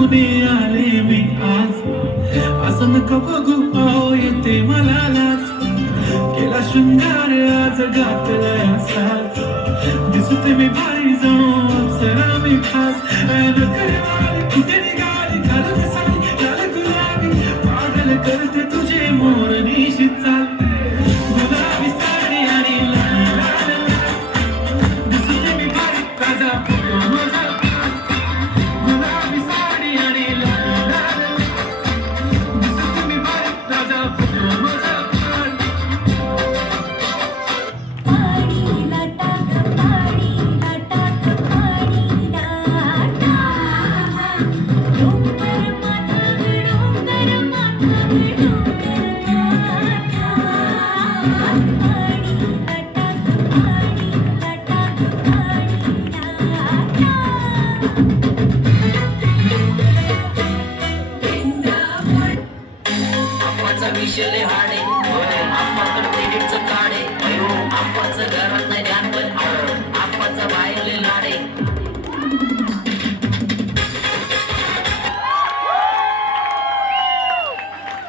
आले मी आज असं नका बघू पाव येते मला लाच केला शृंगार आज घातला असाच दिसते मी भारी जाऊन अप्सरा मी खास नकरवाली कुठे निघाली घालत साडी लाल गुलाबी पागल करते तुझे मोर निशित चाल गुलाबी साडी आणि लाल लाल दिसते मी भारी ताजा फोटो माझा विषय हाडे आंबाकडे क्रेडिटचं काढे आंबाचं घरात नाही